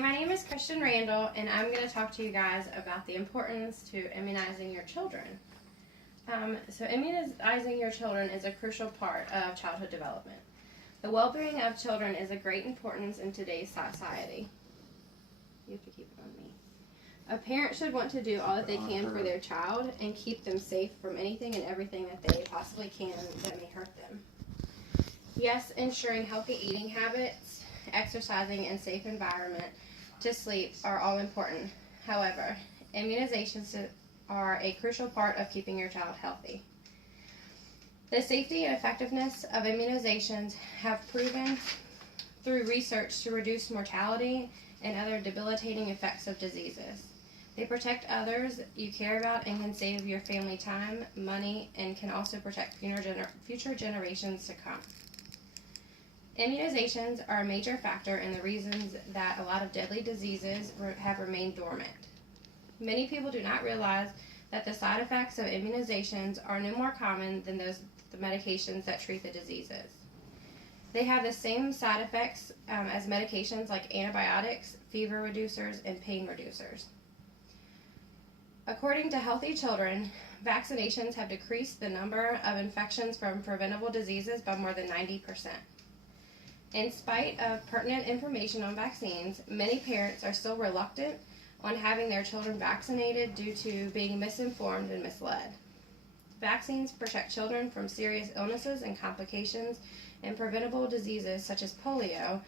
my name is Christian Randall, and I'm going to talk to you guys about the importance to immunizing your children. So immunizing your children is a crucial part of childhood development. The well-being of children is of great importance in today's society. You have to keep it on me. A parent should want to do all that they can for their child and keep them safe from anything and everything that they possibly can that may hurt them. Yes, ensuring healthy eating habits, exercising, and safe environment to sleep are all important. However, immunizations are a crucial part of keeping your child healthy. The safety and effectiveness of immunizations have proven through research to reduce mortality and other debilitating effects of diseases. They protect others you care about and can save your family time, money, and can also protect future generations to come. Immunizations are a major factor in the reasons that a lot of deadly diseases have remained dormant. Many people do not realize that the side effects of immunizations are no more common than the medications that treat the diseases. They have the same side effects as medications like antibiotics, fever reducers, and pain reducers. According to Healthy Children, vaccinations have decreased the number of infections from preventable diseases by more than 90%. In spite of pertinent information on vaccines, many parents are still reluctant on having their children vaccinated due to being misinformed and misled. Vaccines protect children from serious illnesses and complications and preventable diseases such as polio,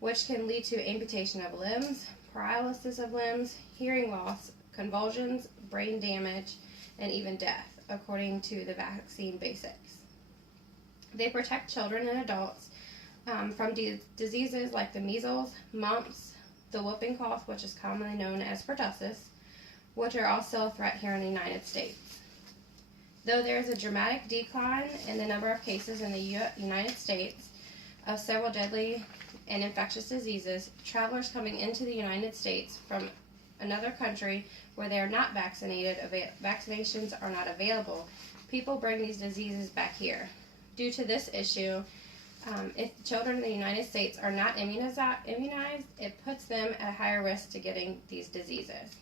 which can lead to amputation of limbs, paralysis of limbs, hearing loss, convulsions, brain damage, and even death, according to the vaccine basics. They protect children and adults from diseases like the measles, mumps, the whooping cough, which is commonly known as pertussis, which are also a threat here in the United States. Though there is a dramatic decline in the number of cases in the United States of several deadly and infectious diseases, travelers coming into the United States from another country where they are not vaccinated, vaccinations are not available, people bring these diseases back here. Due to this issue, if children in the United States are not immunized, it puts them at a higher risk to getting these diseases.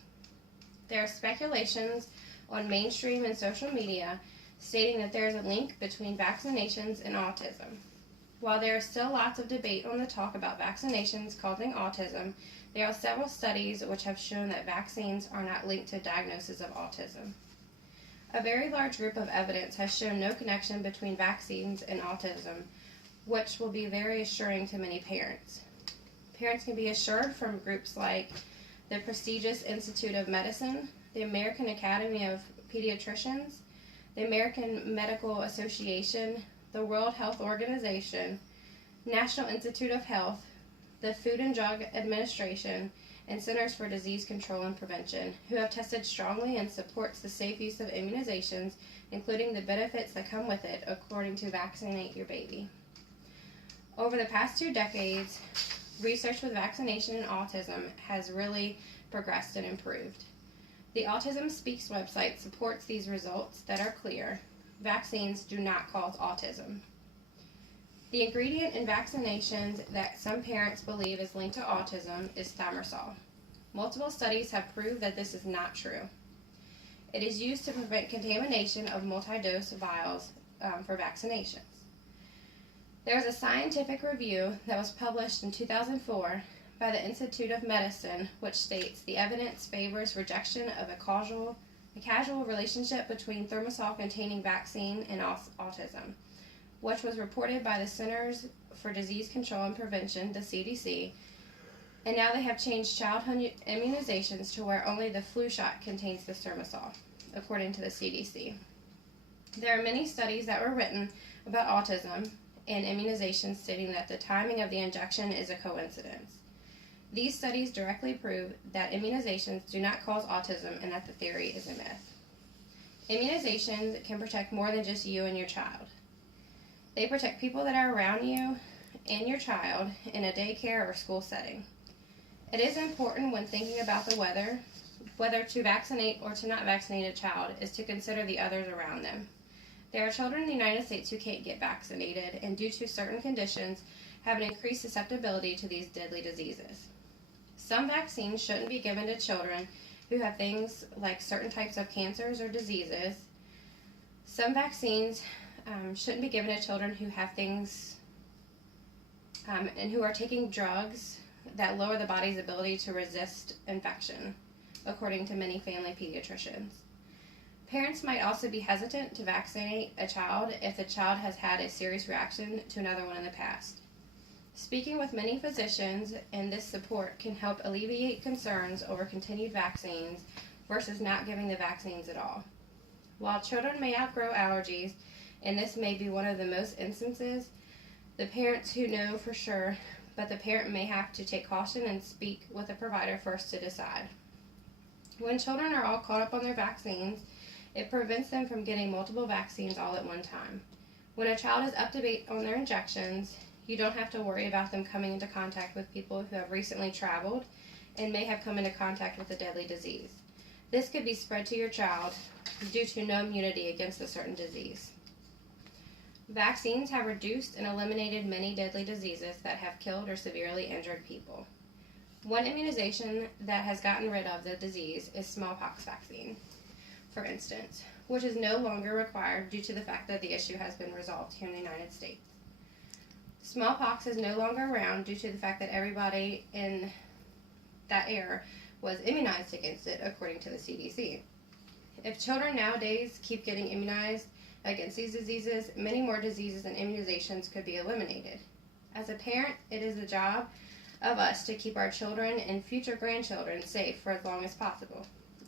There are speculations on mainstream and social media stating that there is a link between vaccinations and autism. While there is still lots of debate on the talk about vaccinations causing autism, there are several studies which have shown that vaccines are not linked to diagnosis of autism. A very large group of evidence has shown no connection between vaccines and autism, which will be very assuring to many parents. Parents can be assured from groups like the prestigious Institute of Medicine, the American Academy of Pediatricians, the American Medical Association, the World Health Organization, National Institute of Health, the Food and Drug Administration, and Centers for Disease Control and Prevention, who have tested strongly and supports the safe use of immunizations, including the benefits that come with it, according to Vaccinate Your Baby. Over the past 2 decades, research with vaccination and autism has really progressed and improved. The Autism Speaks website supports these results that are clear. Vaccines do not cause autism. The ingredient in vaccinations that some parents believe is linked to autism is thimerosal. Multiple studies have proved that this is not true. It is used to prevent contamination of multi-dose vials for vaccinations. There is a scientific review that was published in 2004 by the Institute of Medicine, which states the evidence favors rejection of a casual relationship between thimerosal-containing vaccine and autism, which was reported by the Centers for Disease Control and Prevention, the CDC, and now they have changed childhood immunizations to where only the flu shot contains the thimerosal, according to the CDC. There are many studies that were written about autism and immunizations stating that the timing of the injection is a coincidence. These studies directly prove that immunizations do not cause autism and that the theory is a myth. Immunizations can protect more than just you and your child. They protect people that are around you and your child in a daycare or school setting. It is important when thinking about the whether to vaccinate or to not vaccinate a child is to consider the others around them. There are children in the United States who can't get vaccinated and due to certain conditions have an increased susceptibility to these deadly diseases. Some vaccines shouldn't be given to children who have things like certain types of cancers or diseases. Some vaccines shouldn't be given to children who have things and who are taking drugs that lower the body's ability to resist infection, according to many family pediatricians. Parents might also be hesitant to vaccinate a child if the child has had a serious reaction to another one in the past. Speaking with many physicians and this support can help alleviate concerns over continued vaccines versus not giving the vaccines at all. While children may outgrow allergies, and this may be one of the most instances, the parents who know for sure, but the parent may have to take caution and speak with a provider first to decide. When children are all caught up on their vaccines, it prevents them from getting multiple vaccines all at one time. When a child is up to date on their injections, you don't have to worry about them coming into contact with people who have recently traveled and may have come into contact with a deadly disease. This could be spread to your child due to no immunity against a certain disease. Vaccines have reduced and eliminated many deadly diseases that have killed or severely injured people. One immunization that has gotten rid of the disease is smallpox vaccine, for instance, which is no longer required due to the fact that the issue has been resolved here in the United States. Smallpox is no longer around due to the fact that everybody in that era was immunized against it, according to the CDC. If children nowadays keep getting immunized against these diseases, many more diseases and immunizations could be eliminated. As a parent, it is the job of us to keep our children and future grandchildren safe for as long as possible.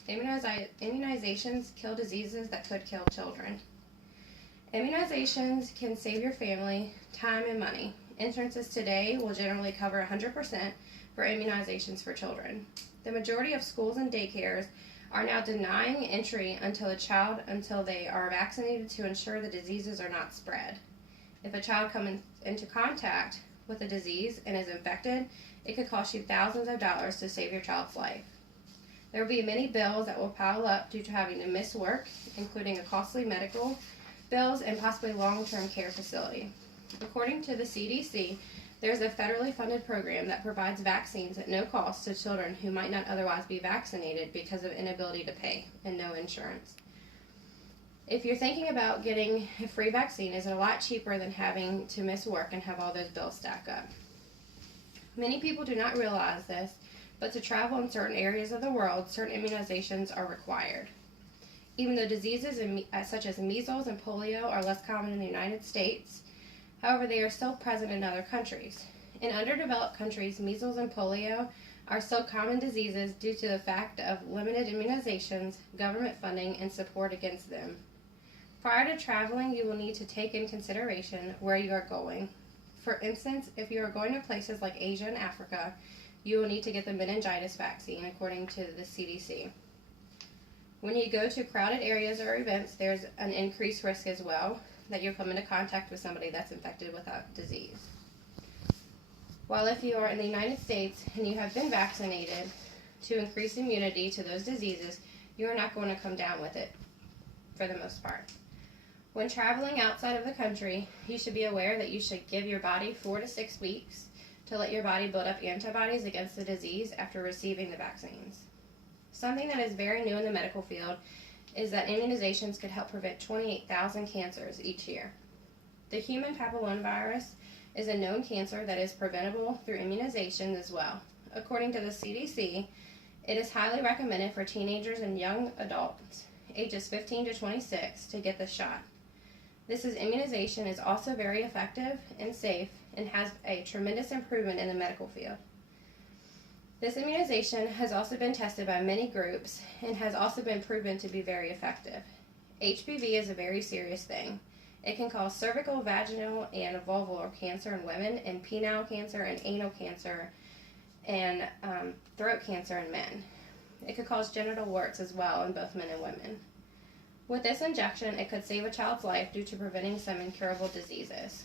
Immunizations kill diseases that could kill children. Immunizations can save your family time and money. Insurances today will generally cover 100% for immunizations for children. The majority of schools and daycares are now denying entry until they are vaccinated to ensure the diseases are not spread. If a child comes into contact with a disease and is infected, it could cost you thousands of dollars to save your child's life. There will be many bills that will pile up due to having to miss work, including a costly medical bills and possibly long-term care facility. According to the CDC, there is a federally funded program that provides vaccines at no cost to children who might not otherwise be vaccinated because of inability to pay and no insurance. If you're thinking about getting a free vaccine, it's a lot cheaper than having to miss work and have all those bills stack up. Many people do not realize this, but to travel in certain areas of the world, certain immunizations are required. Even though diseases such as measles and polio are less common in the United States, however, they are still present in other countries. In underdeveloped countries, measles and polio are still common diseases due to the fact of limited immunizations, government funding, and support against them. Prior to traveling, you will need to take in consideration where you are going. For instance, if you are going to places like Asia and Africa, you will need to get the meningitis vaccine, according to the CDC. When you go to crowded areas or events, there's an increased risk as well that you'll come into contact with somebody that's infected with that disease. While if you are in the United States and you have been vaccinated to increase immunity to those diseases, you are not going to come down with it for the most part. When traveling outside of the country, you should be aware that you should give your body 4 to 6 weeks to let your body build up antibodies against the disease after receiving the vaccines. Something that is very new in the medical field is that immunizations could help prevent 28,000 cancers each year. The human papillomavirus is a known cancer that is preventable through immunization as well. According to the CDC, it is highly recommended for teenagers and young adults, ages 15 to 26, to get the shot. This immunization is also very effective and safe and has a tremendous improvement in the medical field. This immunization has also been tested by many groups and has also been proven to be very effective. HPV is a very serious thing. It can cause cervical, vaginal, and vulval cancer in women, and penile cancer and anal cancer, and throat cancer in men. It could cause genital warts as well in both men and women. With this injection, it could save a child's life due to preventing some incurable diseases.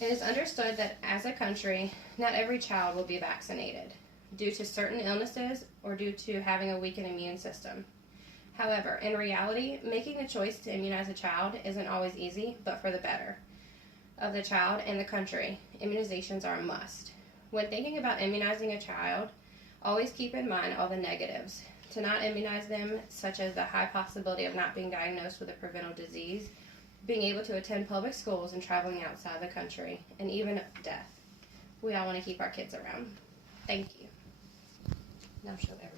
It is understood that as a country, not every child will be vaccinated due to certain illnesses or due to having a weakened immune system. However, in reality, making the choice to immunize a child isn't always easy, but for the better of the child and the country, immunizations are a must. When thinking about immunizing a child, always keep in mind all the negatives. To not immunize them, such as the high possibility of not being diagnosed with a preventable disease, being able to attend public schools and traveling outside the country, and even death. We all want to keep our kids around. Thank you. Now show everyone.